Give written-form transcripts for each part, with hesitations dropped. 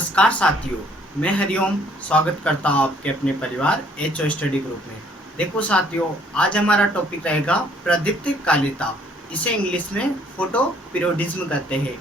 नमस्कार साथियों, मैं हरिओम स्वागत करता हूँ आपके अपने परिवार एच ओ स्टडी ग्रुप में। देखो साथियों, आज हमारा टॉपिक रहेगा प्रदीप्त कालिता। इसे इंग्लिश में फोटो पीरियोडिज्म कहते हैं।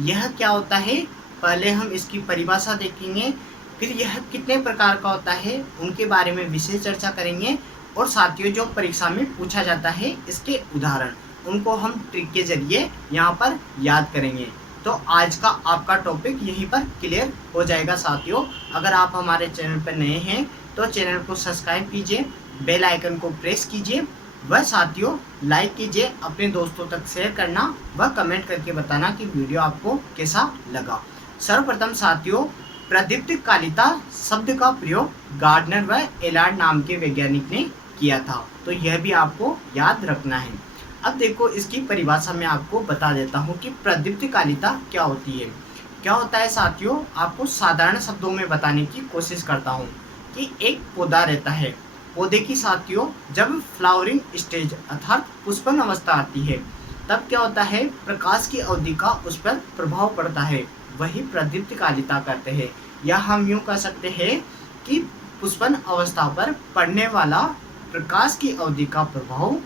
यह क्या होता है, पहले हम इसकी परिभाषा देखेंगे, फिर यह कितने प्रकार का होता है उनके बारे में विशेष चर्चा करेंगे। और साथियों, जो परीक्षा में पूछा जाता है इसके उदाहरण, उनको हम ट्रिक के जरिए यहाँ पर याद करेंगे। तो आज का आपका टॉपिक यहीं पर क्लियर हो जाएगा साथियों। अगर आप हमारे चैनल पर नए हैं तो चैनल को सब्सक्राइब कीजिए, बेल आइकन को प्रेस कीजिए, वह साथियों लाइक कीजिए, अपने दोस्तों तक शेयर करना व कमेंट करके बताना कि वीडियो आपको कैसा लगा। सर्वप्रथम साथियों, प्रदीप्त कालिता शब्द का प्रयोग गार्डनर व एलार्ड नाम के वैज्ञानिक ने किया था, तो यह भी आपको याद रखना है। अब देखो, इसकी परिभाषा में आपको बता देता हूँ कि प्रदीप्त कालिता क्या होती है। क्या होता है साथियों, आपको साधारण शब्दों में बताने की कोशिश करता हूँ कि एक पौधा रहता है। पौधे की साथियों जब फ्लावरिंग स्टेज अर्थात पुष्पन अवस्था आती है, तब क्या होता है, प्रकाश की अवधि का उस पर प्रभाव पड़ता है, वही प्रदीप्त कालिता कहते हैं। या हम यूँ कह सकते हैं कि पुष्पन अवस्था पर पड़ने वाला प्रकाश की अवधि का प्रभाव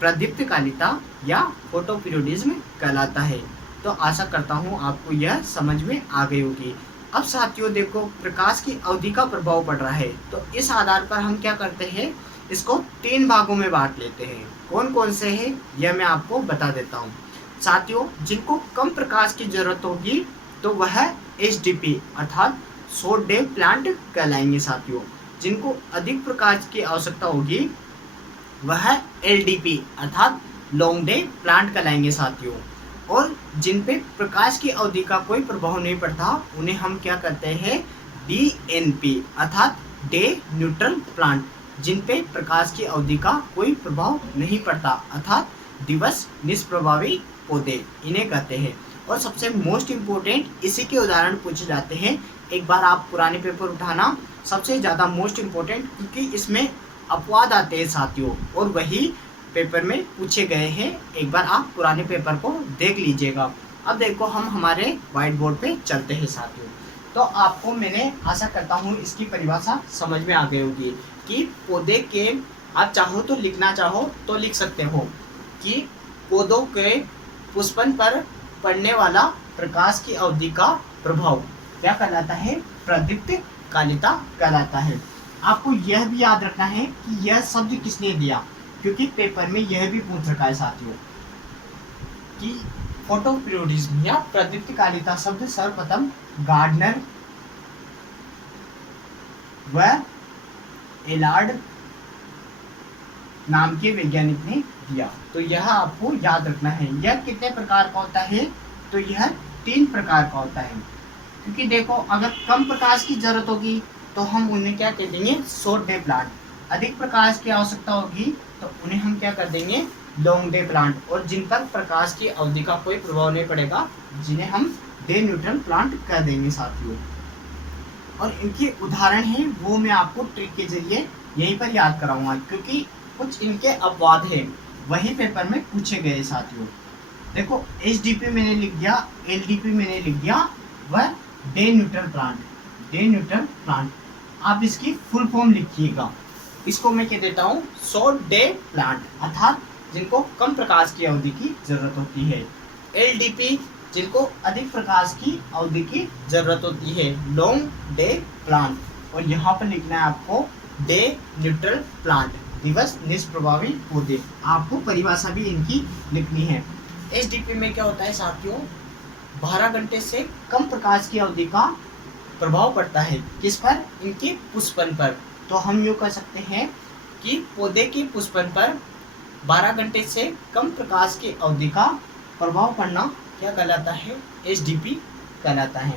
प्रदीप्त कालिता या फोटो पीरियोडिज्म कहलाता है। तो आशा करता हूँ आपको यह समझ में आ गई होगी। अब साथियों देखो, प्रकाश की अवधि का प्रभाव पड़ रहा है, तो इस आधार पर हम क्या करते हैं, इसको 3 भागों में बांट लेते हैं। कौन कौन से हैं यह मैं आपको बता देता हूँ। साथियों, जिनको कम प्रकाश की जरूरत होगी तो वह HDP अर्थात शॉर्ट डे प्लांट कहलाएंगे। साथियों, जिनको अधिक प्रकाश की आवश्यकता होगी वह LDP अर्थात लॉन्ग डे प्लांट कहलाएंगे साथियों। और जिन पे प्रकाश की अवधि का कोई प्रभाव नहीं पड़ता उन्हें हम क्या कहते हैं, DNP अर्थात डे न्यूट्रल प्लांट। जिन पे प्रकाश की अवधि का कोई प्रभाव नहीं पड़ता अर्थात दिवस निष्प्रभावी पौधे, इन्हें कहते हैं। और सबसे मोस्ट इम्पोर्टेंट इसी के उदाहरण पूछे जाते हैं। एक बार आप पुराने पेपर उठाना, सबसे ज़्यादा मोस्ट इम्पोर्टेंट, क्योंकि इसमें अपवाद आते हैं साथियों और वही पेपर में पूछे गए हैं। एक बार आप पुराने पेपर को देख लीजिएगा। अब देखो, हम हमारे व्हाइट बोर्ड पे चलते हैं साथियों। तो आपको मैंने आशा करता हूँ इसकी परिभाषा समझ में आ गई होगी कि पौधे के, आप चाहो तो लिखना चाहो तो लिख सकते हो कि पौधों के पुष्पन पर पड़ने वाला प्रकाश की अवधि का प्रभाव क्या कहलाता है, प्रदीप्त कालिता कहलाता है। आपको यह भी याद रखना है कि यह शब्द किसने दिया, क्योंकि पेपर में यह भी पूछ रखा है साथियों कि फोटो पीरियोडिज्म या प्रदीप्त कालिता शब्द सर्वप्रथम गार्डनर व एलार्ड नाम के वैज्ञानिक ने दिया। तो यह आपको याद रखना है। यह कितने प्रकार का होता है, तो यह 3 प्रकार का होता है। क्योंकि देखो, अगर कम प्रकाश की जरूरत होगी तो हम उन्हें क्या कह देंगे, शॉर्ट डे प्लांट। अधिक प्रकाश की आवश्यकता होगी तो उन्हें हम क्या कर देंगे, लॉन्ग डे प्लांट। और जिन पर प्रकाश की अवधि का कोई प्रभाव नहीं पड़ेगा, जिन्हें हम डे न्यूट्रल प्लांट कह देंगे साथियों। और इनके उदाहरण हैं वो मैं आपको ट्रिक के जरिए यहीं पर याद कराऊंगा, क्योंकि कुछ इनके अपवाद हैं, वही पेपर में पूछे गए साथियों। देखो, HDP मैंने लिख दिया, LDP मैंने लिख दिया, वह day neutral plant, day neutral plant. आप इसकी फुल फॉर्म लिखिएगा। इसको मैं कह देता हूँ शॉर्ट डे प्लांट अर्थात जिनको कम प्रकाश की अवधि की जरूरत होती है। LDP जिनको अधिक प्रकाश की अवधि की जरूरत होती है, लॉन्ग डे प्लांट। और यहाँ पर लिखना है आपको डे न्यूट्रल प्लांट, दिवस निष्प्रभावी पौधे। आपको परिभाषा भी इनकी लिखनी है। HDP में क्या होता है साथियों, 12 घंटे से कम प्रकाश की अवधि का प्रभाव पड़ता है, किस पर, इनके पुष्पन पर। तो हम यूँ कह सकते हैं कि पौधे के पुष्पन पर 12 घंटे से कम प्रकाश की अवधि का प्रभाव पड़ना क्या कहलाता है, HDP कहलाता है।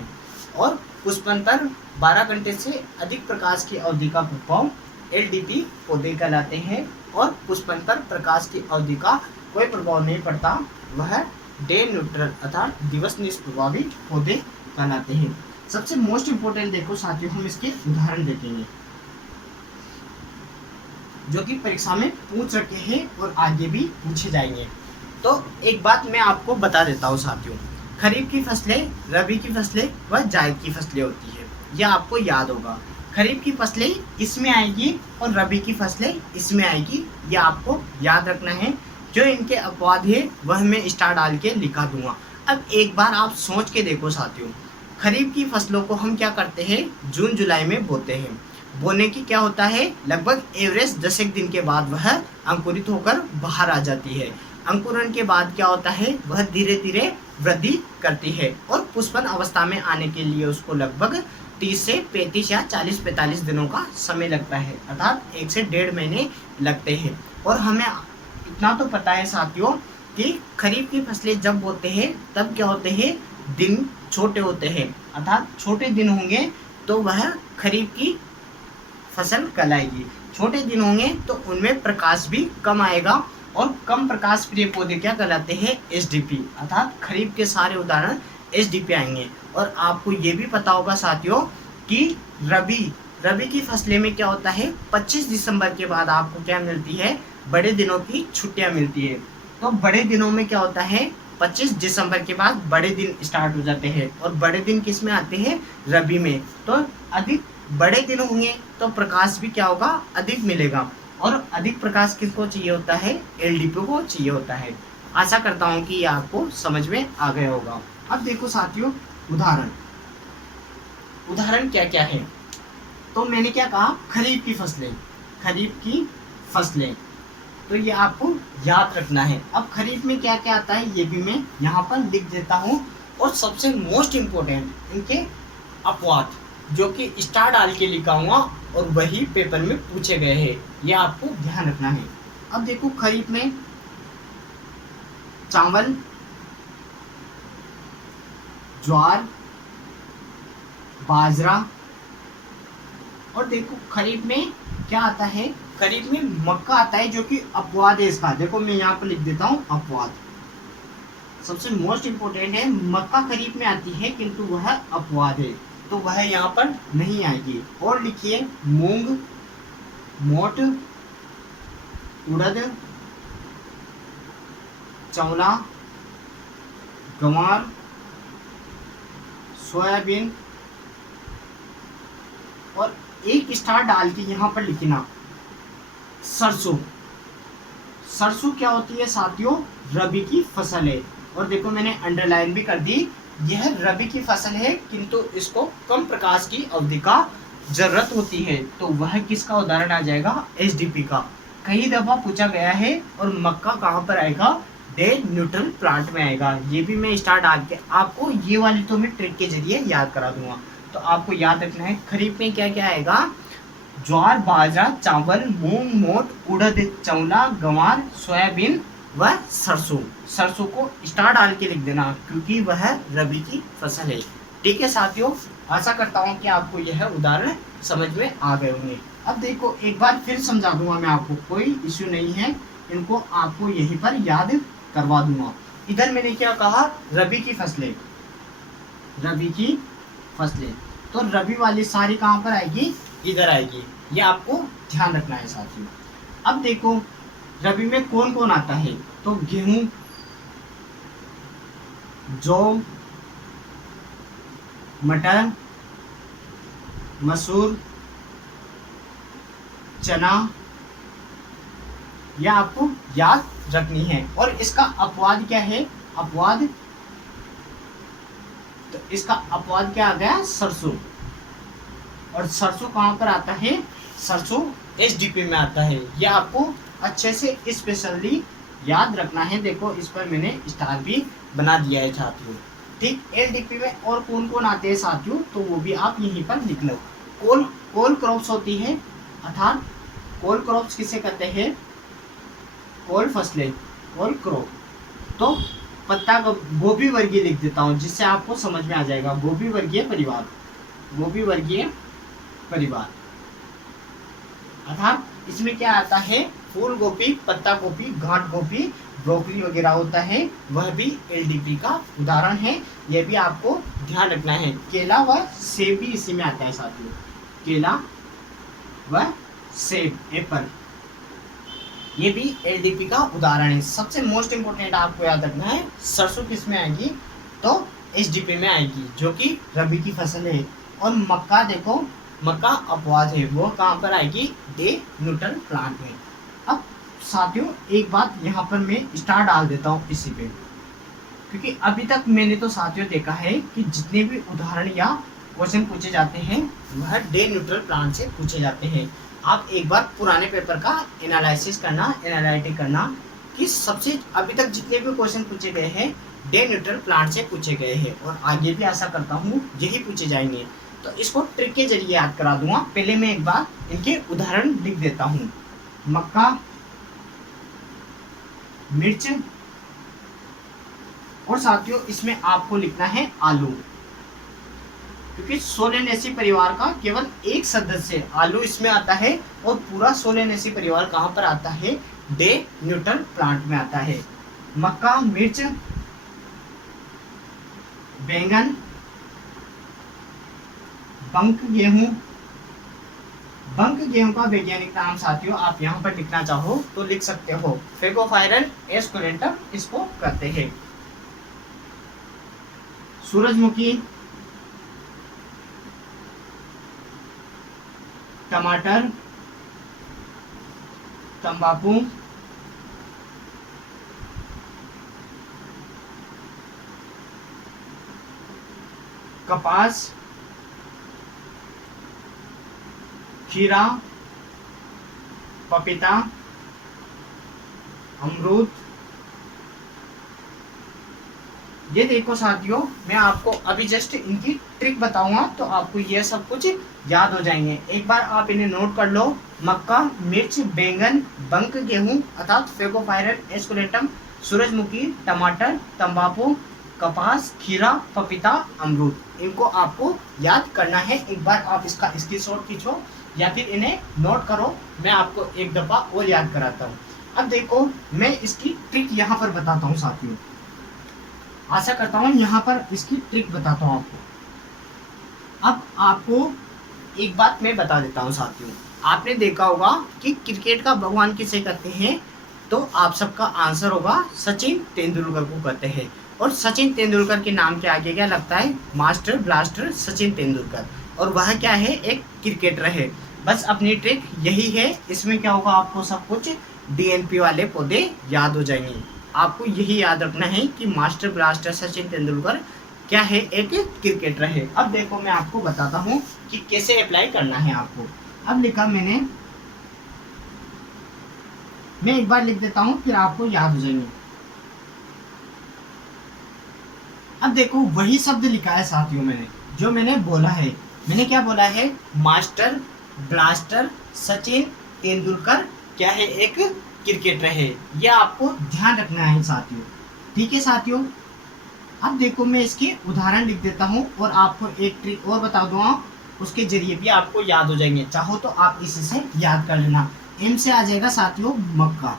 और पुष्पन पर 12 घंटे से अधिक प्रकाश की अवधि का प्रभाव LDP पौधे कहलाते हैं। और पुष्पन पर प्रकाश की अवधि का कोई प्रभाव नहीं पड़ता, वह डे न्यूट्रल अर्थात दिवस निष्प्रभावी पौधे कहलाते हैं। सबसे मोस्ट इम्पोर्टेंट देखो साथियों, हम इसके उदाहरण देखेंगे जो कि परीक्षा में पूछ रखे हैं और आगे भी पूछे जाएंगे। तो एक बात मैं आपको बता देता हूँ साथियों, खरीफ की फसलें, रबी की फसलें व जायद की फसलें होती है। यह आपको याद होगा। खरीफ की फसलें इसमें आएगी और रबी की फसलें इसमें आएगी, यह आपको याद रखना है। जो इनके अपवाद है वह मैं स्टार डाल के लिखा दूंगा। अब एक बार आप सोच के देखो साथियों, खरीफ की फसलों को हम क्या करते हैं, जून जुलाई में बोते हैं। बोने की क्या होता है, लगभग एवरेज 10 एक दिन के बाद वह अंकुरित होकर बाहर आ जाती है। अंकुरण के बाद क्या होता है, वह धीरे धीरे वृद्धि करती है और पुष्पन अवस्था में आने के लिए उसको लगभग 30 से 35 या 40-45 दिनों का समय लगता है, अर्थात 1 से 1.5 महीने लगते हैं। और हमें इतना तो पता है साथियों कि खरीफ की फसलें जब बोते हैं तब क्या होते हैं, दिन छोटे होते हैं, अर्थात छोटे दिन होंगे तो वह खरीफ की फसल कहलाएगी। छोटे दिन होंगे तो उनमें प्रकाश भी कम आएगा और कम प्रकाश प्रिय पौधे क्या कहलाते हैं, एसडीपी, अर्थात खरीफ के सारे उदाहरण एसडीपी आएंगे। और आपको ये भी पता होगा साथियों कि रबी की फसलें में क्या होता है, 25 दिसंबर के बाद आपको क्या मिलती है, बड़े दिनों की छुट्टियां मिलती है। तो बड़े दिनों में क्या होता है, 25 दिसंबर के बाद बड़े दिन स्टार्ट हो जाते हैं और बड़े दिन किस में आते हैं, रबी में। तो अधिक बड़े दिन होंगे तो प्रकाश भी क्या होगा, अधिक मिलेगा। और अधिक प्रकाश किसको चाहिए होता है, एलडीपी को चाहिए होता है। आशा करता हूँ कि ये आपको समझ में आ गया होगा। अब देखो साथियों, उदाहरण क्या क्या है। तो मैंने क्या कहा, खरीफ की फसलें, तो ये आपको याद रखना है। अब खरीफ में क्या क्या आता है ये भी मैं यहाँ पर लिख देता हूँ। और सबसे मोस्ट इम्पोर्टेंट इनके अपवाद, जो कि स्टार डाल के लिखा हुआ और वही पेपर में पूछे गए हैं, ये आपको ध्यान रखना है। अब देखो खरीफ में चावल, ज्वार, बाजरा, और देखो खरीफ में क्या आता है, खरीफ में मक्का आता है जो कि अपवाद है इसका। देखो मैं यहाँ पर लिख देता हूँ अपवाद, सबसे मोस्ट इम्पोर्टेंट है। मक्का खरीफ में आती है किंतु वह अपवाद है, तो वह यहाँ पर नहीं आएगी। और लिखिए मूंग, मोट, उड़द, चौला, गंवार, सोयाबीन, और एक स्टार डाल के यहाँ पर लिखना सरसों क्या होती है साथियों, रबी की फसल है। और देखो मैंने अंडरलाइन भी कर दी, यह रबी की फसल है किंतु इसको कम प्रकाश की अवधि का जरूरत होती है, तो वह किसका उदाहरण आ जाएगा, एसडीपी का। कई दफा पूछा गया है। और मक्का कहाँ पर आएगा, डे न्यूट्रल प्लांट में आएगा। ये भी मैं स्टार डाल के आपको ये वाली तो मैं ट्रिक के जरिए याद करा दूंगा। तो आपको याद रखना है खरीफ में क्या क्या आएगा, ज्वार, बाजरा, चावल, मूंग, मोट, उड़द, चौला, गंवार, सोयाबीन व सरसों को स्टार डाल के लिख देना क्योंकि वह रबी की फसल है। ठीक है साथियों, आशा करता हूँ कि आपको यह उदाहरण समझ में आ गए होंगे। अब देखो एक बार फिर समझा दूंगा मैं आपको, कोई इश्यू नहीं है, इनको आपको यहीं पर याद करवा दूंगा। इधर मैंने क्या कहा, रबी की फसलें, तो रबी वाली सारी कहाँ पर आएगी, इधर आएगी। ये आपको ध्यान रखना है साथियों। अब देखो रबी में कौन कौन आता है, तो गेहूं, जौ, मटर, मसूर, चना, यह आपको याद रखनी है। और इसका अपवाद क्या है, तो इसका अपवाद क्या आ गया, सरसों। और सरसों कहाँ पर आता है, सरसों एसडीपी में आता है। यह आपको अच्छे से स्पेशली याद रखना है। देखो इस पर मैंने स्टार भी बना दिया है साथियों। ठीक, एलडीपी में और कौन कौन आते हैं साथियों, तो वो भी आप यहीं पर लिख लो। कोल क्रॉप्स होती है, अर्थात कोल क्रॉप्स किसे कहते हैं, कोल फसलें, कोल क्रॉप। तो पत्ता गोभी वर्गीय लिख देता हूँ जिससे आपको समझ में आ जाएगा, गोभी वर्गीय परिवार, अर्थात इसमें क्या आता है, फूल गोभी, पत्ता गोभी, गांठ गोभी, ब्रोकली वगैरह होता है, वह भी एलडीपी का उदाहरण है। यह भी आपको ध्यान रखना है। केला व सेब भी इसी में आता है साथियों, केला व सेब, एप्पल, ये भी एलडीपी का उदाहरण है। सबसे मोस्ट इम्पोर्टेंट आपको याद रखना है, सरसों किस में आएगी, तो एसडीपी में आएगी, जो कि रबी की फसल है। और मक्का देखो, मक्का अपवाद है, वो कहाँ पर आएगी, डे न्यूट्रल प्लांट में। अब साथियों एक बात यहाँ पर मैं स्टार डाल देता हूँ इसी पे, क्योंकि अभी तक मैंने तो साथियों देखा है कि जितने भी उदाहरण या क्वेश्चन पूछे जाते हैं वह डे न्यूट्रल प्लांट से पूछे जाते हैं। आप एक बार पुराने पेपर का एनालिसिस करना, एनालिटिक करना कि सबसे अभी तक जितने भी क्वेश्चन पूछे गए हैं डे न्यूट्रल प्लांट से पूछे गए हैं, और आगे भी आशा करता हूँ यही पूछे जाएंगे। तो इसको ट्रिक के जरिए याद करा दूंगा। पहले मैं एक बार इनके उदाहरण लिख देता हूँ। मक्का, मिर्च, और साथियों इसमें आपको लिखना है आलू, क्योंकि सोलेनेसी परिवार का केवल एक सदस्य आलू इसमें आता है, और पूरा सोलेनेसी परिवार कहाँ पर आता है, डे न्यूट्रल प्लांट में आता है। मक्का, मिर्च, बैंगन, बंक गेहूं। बंक गेहूं का वैज्ञानिक नाम साथियों आप यहाँ पर लिखना चाहो तो लिख सकते हो, फेगोफाइरन एस्कुलेंटम इसको कहते हैं। सूरजमुखी, टमाटर, तंबाकू, कपास, खीरा, पपीता, अमरूद। ये देखो साथियों, मैं आपको अभी जस्ट इनकी ट्रिक बताऊंगा तो आपको ये सब कुछ याद हो जाएंगे। एक बार आप इन्हें नोट कर लो। मक्का, मिर्च, बैंगन, बंक गेहूं अर्थात फेगोफाइरन एस्कुलेंटम, सूरजमुखी, टमाटर, तंबाकू, कपास, खीरा, पपीता, अमरूद। इनको आपको याद करना है। एक बार आप इसका स्क्रीनशॉट खींचो या फिर इन्हें नोट करो। मैं आपको एक दफ़ा और याद कराता हूँ। अब देखो मैं इसकी ट्रिक यहाँ पर बताता हूँ साथियों, आशा करता हूँ यहाँ पर इसकी ट्रिक बताता हूँ आपको। अब आपको एक बात मैं बता देता हूँ साथियों, आपने देखा होगा कि क्रिकेट का भगवान किसे कहते हैं, तो आप सबका आंसर होगा सचिन तेंदुलकर को कहते हैं। और सचिन तेंदुलकर के नाम के आगे क्या लगता है, मास्टर ब्लास्टर सचिन तेंदुलकर, और वह क्या है, एक क्रिकेटर है। बस अपनी ट्रिक यही है। इसमें क्या होगा, आपको सब कुछ डीएनपी वाले पौधे याद हो जाएंगे। आपको यही याद रखना है कि मास्टर ब्लास्टर सचिन तेंदुलकर क्या है, एक क्रिकेटर है। अब देखो मैं आपको बताता हूँ कि कैसे अप्लाई करना है आपको। अब लिखा मैंने, मैं एक बार लिख देता हूँ फिर आपको याद हो जाएंगे। अब देखो वही शब्द लिखा है साथियों, मैंने जो मैंने बोला है, मैंने क्या बोला है, मास्टर ब्लास्टर सचिन तेंदुलकर क्या है, एक क्रिकेटर है। यह आपको ध्यान रखना है साथियों, ठीक है साथियों। अब देखो मैं इसके उदाहरण लिख देता हूँ और आपको एक ट्रिक और बता दूंगा, उसके जरिए भी आपको याद हो जाएंगे। चाहो तो आप इसी से याद कर लेना। एम से आ जाएगा साथियों मक्का।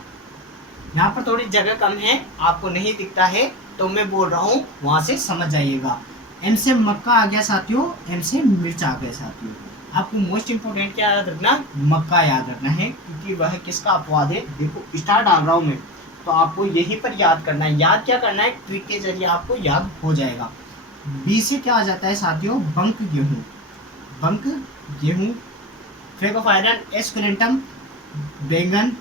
यहाँ पर थोड़ी जगह कम है, आपको नहीं दिखता है तो मैं बोल रहा हूँ वहाँ से समझ जाइएगा। एम से मक्का आ गया साथियों, एम से मिर्च आ गया साथियों। आपको मोस्ट इम्पोर्टेंट क्या याद रखना, मक्का याद रखना है, क्योंकि वह किसका अपवाद है। देखो स्टार डाल रहा हूँ मैं, तो आपको यहीं पर याद करना है। याद क्या करना है, ट्रिक के जरिए आपको याद हो जाएगा। बी से क्या आ जाता है साथियों, बंक गेहूँ। बंक गेहूँ, फेगोफाइरन एस्कुलेंटम बैंगन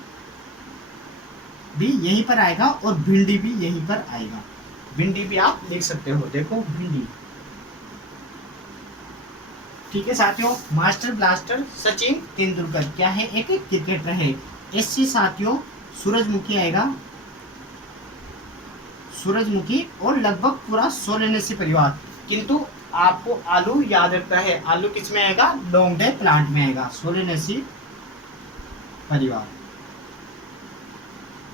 भी यहीं पर आएगा, और भिंडी भी यहीं पर आएगा। भिंडी भी आप लिख सकते हो, देखो भिंडी, ठीक है साथियों। मास्टर ब्लास्टर सचिन तेंदुलकर क्या है, एक क्रिकेटर है। एस से साथियों सूरजमुखी आएगा, सूरजमुखी, और लगभग पूरा सोलेनेसी परिवार। किंतु आपको आलू याद रखना है, आलू किस में आएगा, लॉन्ग डे प्लांट में आएगा, सोलेनेसी परिवार।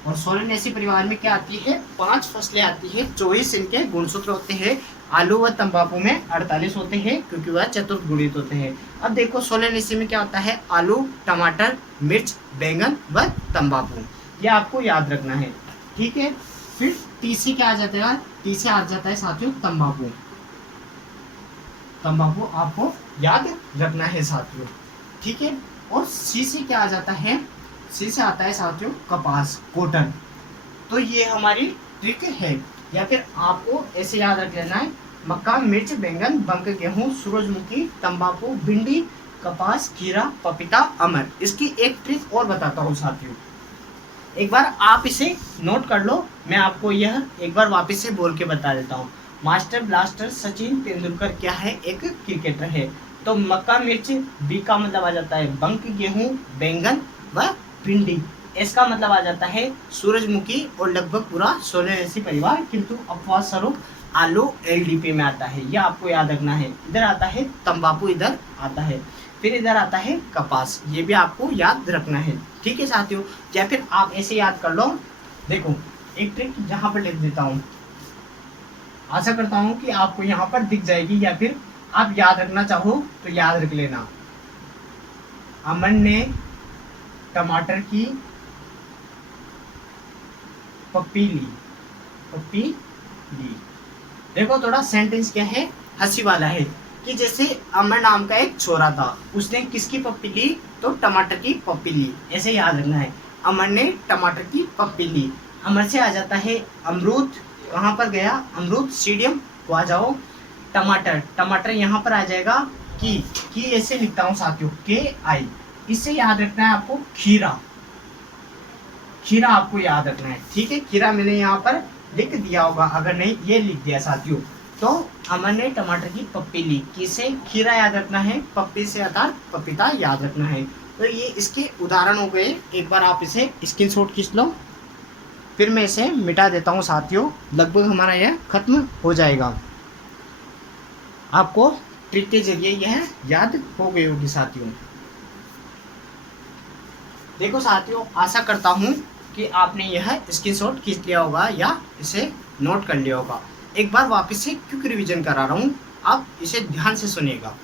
और सोलेनेसी परिवार में क्या आती है, 5 फसलें आती है, 24 इनके गुणसूत्र होते हैं। आलू व तंबाकू में 48 होते हैं, क्योंकि वह चतुर्गुणित होते हैं। अब देखो सोलेनेसी में क्या होता है, आलू, टमाटर, मिर्च, बैंगन व तंबाकू, ये आपको याद रखना है, ठीक है। फिर टी से क्या आ जाता है, टी से आ जाता है साथियों तंबाकू। तंबाकू आपको याद रखना है साथियों, ठीक है। और सी से क्या आ जाता है, सी से आता है साथियों कपास, कॉटन। तो ये हमारी ट्रिक है। या फिर आपको ऐसे याद रख लेना है, मक्का, मिर्च, बैंगन, बंक, गेहूं, सूरजमुखी, तंबाकू, भिंडी, कपास, खीरा, पपीता, अमर। इसकी एक ट्रिक और बताता हूँ साथियों, एक बार आप इसे नोट कर लो, मैं आपको यह एक बार वापस से बोल के बता देता हूँ। मास्टर ब्लास्टर सचिन तेंदुलकर क्या है? एक क्रिकेटर है। तो मक्का, मिर्च, बी का मतलब आ जाता है बंक, गेहूं, बैंगन व भिंडी। इसका मतलब आ जाता है सूरजमुखी और लगभग पूरा सोलेनेसी परिवार, किंतु अपवाद स्वरूप आलू एलडीपी में आता है, यह आपको याद रखना है। इधर आता है तंबाकू, इधर आता है, फिर इधर आता है कपास, ये भी आपको याद रखना है। ठीक है साथियों, या फिर आप ऐसे याद कर लो। देखो एक ट्रिक यहाँ पर लिख देता हूँ, आशा करता हूँ कि आपको यहाँ पर दिख जाएगी, या फिर आप याद रखना चाहो तो याद रख लेना। अमन ने टमाटर की पप्पी ली। देखो थोड़ा सेंटेंस क्या है, हंसी वाला है, कि जैसे अमर नाम का एक छोरा था, उसने किसकी पप्पी ली? तो टमाटर की पप्पी ली। ऐसे याद रखना है, अमर ने टमाटर की पप्पी ली। अमर से आ जाता है अमरूद, कहाँ पर गया? अमरूद स्टेडियम को आ जाओ। टमाटर यहाँ पर आ जाएगा की ऐसे लिखता हूँ साथियों, KI। इससे याद रखना है आपको खीरा आपको याद रखना है। ठीक है, खीरा मैंने यहाँ पर लिख दिया होगा, अगर नहीं ये लिख दिया साथियों। तो अमर ने टमाटर की पप्पी ली, किसे? खीरा याद रखना है, पप्पी से अर्थात पपीता याद रखना है। तो ये इसके उदाहरण हो गए। एक बार आप इसे स्क्रीनशॉट खींच लो, फिर मैं इसे मिटा देता हूँ साथियों, लगभग हमारा यह खत्म हो जाएगा। आपको ट्रिक के जरिए यह याद हो गई होगी साथियों। देखो साथियों, आशा करता हूँ कि आपने यह स्क्रीनशॉट खींच लिया होगा या इसे नोट कर लिया होगा। एक बार वापस से क्विक रिवीजन करा रहा हूँ, आप इसे ध्यान से सुनिएगा।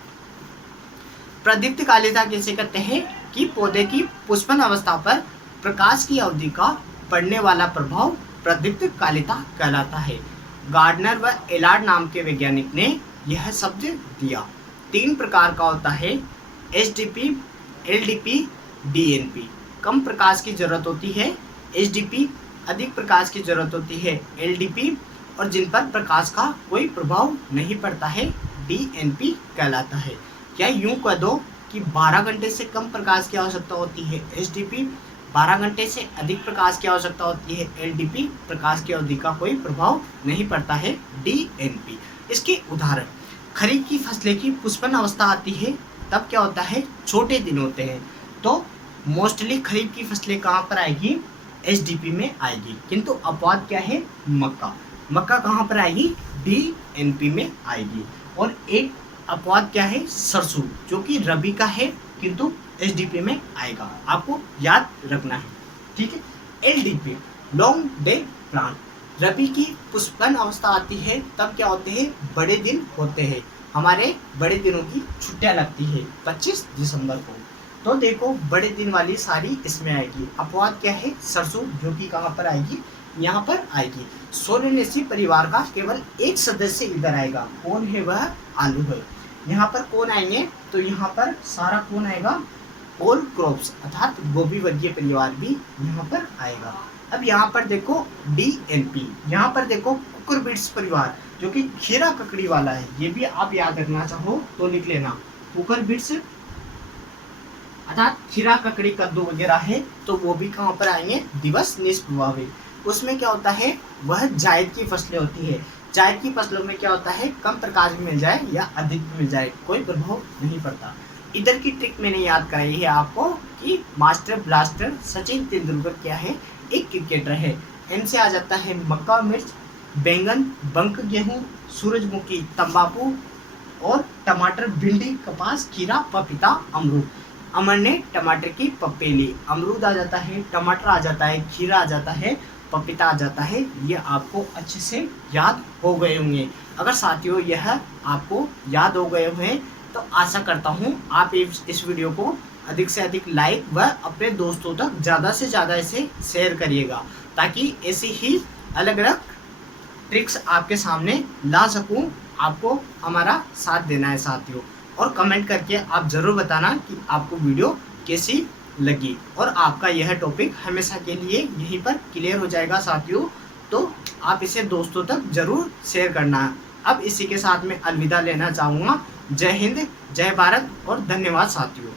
प्रदीप्त कालिता किसे कहते हैं? कि पौधे की पुष्पन अवस्था पर प्रकाश की अवधि का पड़ने वाला प्रभाव प्रदीप्त कालिता कहलाता है। गार्डनर व एलार्ड नाम के वैज्ञानिक ने यह शब्द दिया। 3 प्रकार का होता है, SDP, LDP, DNP। कम प्रकाश की जरूरत होती है SDP, अधिक प्रकाश की जरूरत होती है LDP, और जिन पर प्रकाश का कोई प्रभाव नहीं पड़ता है DNP कहलाता है। या यूं कह दो कि 12 घंटे से कम प्रकाश की आवश्यकता होती है SDP, 12 घंटे से अधिक प्रकाश की आवश्यकता होती है LDP, प्रकाश की अवधि का कोई प्रभाव नहीं पड़ता है DNP। इसके उदाहरण, खरीफ की फसलें की पुष्पन अवस्था आती है, तब क्या होता है? छोटे दिन होते हैं। तो मोस्टली खरीफ की फसलें कहाँ पर आएगी? SDP में आएगी, किंतु अपवाद क्या है? मक्का कहाँ पर आएगी? DNP में आएगी। और एक अपवाद क्या है? सरसों, जो कि रबी का है किंतु SDP में आएगा, आपको याद रखना है। ठीक है। LDP, लॉन्ग डे प्लांट, रबी की पुष्पन अवस्था आती है, तब क्या होते हैं? बड़े दिन होते हैं, हमारे बड़े दिनों की छुट्टियां लगती है 25 दिसंबर को। तो देखो बड़े दिन वाली सारी इसमें आएगी। अपवाद क्या है? सरसों, जो कि कहाँ पर आएगी? यहाँ पर आएगी। सोलेनेसी परिवार का केवल एक सदस्य इधर आएगा, कौन है? वह आलू है। यहाँ पर कौन आएंगे? तो यहाँ पर सारा कौन आएगा? कोल क्रॉप्स अर्थात गोभी वर्गीय परिवार भी यहाँ पर आएगा। अब यहाँ पर देखो DNP, यहाँ पर देखो कुकुरबिट्स परिवार, जो कि खीरा ककड़ी वाला है, ये भी आप याद रखना चाहो तो लिख लेना। कुकुरबिट्स अर्थात खीरा ककड़ी कद्दू वगैरह है, तो वो भी कहाँ पर आएंगे? दिवस निष्प्रभावित। उसमें क्या होता है? वह जायद की फसलें होती है। जायद की फसलों में क्या होता है? कम प्रकाश मिल जाए या अधिक मिल जाए, कोई प्रभाव नहीं पड़ता। इधर की ट्रिक मैंने याद कराई है आपको कि मास्टर ब्लास्टर सचिन तेंदुलकर क्या है? एक क्रिकेटर है। एम से आ जाता है मक्का, मिर्च, बैंगन, बंक, गेहूं, सूरजमुखी, तंबाकू और टमाटर, भिंडी, कपास, खीरा, पपीता, अमरूद। अमर ने टमाटर की पप्पी ली। अमरूद आ जाता है, टमाटर आ जाता है, खीरा आ जाता है, पपीता आ जाता है। ये आपको अच्छे से याद हो गए होंगे। अगर साथियों यह आपको याद हो गए हुए तो आशा करता हूँ आप इस वीडियो को अधिक से अधिक लाइक व अपने दोस्तों तक ज़्यादा से ज़्यादा इसे शेयर करिएगा, ताकि ऐसी ही अलग अलग ट्रिक्स आपके सामने ला सकूं। आपको हमारा साथ देना है साथियों, और कमेंट करके आप ज़रूर बताना कि आपको वीडियो कैसी लगी, और आपका यह टॉपिक हमेशा के लिए यहीं पर क्लियर हो जाएगा साथियों। तो आप इसे दोस्तों तक ज़रूर शेयर करना। अब इसी के साथ मैं अलविदा लेना चाहूँगा। जय हिंद, जय भारत और धन्यवाद साथियों।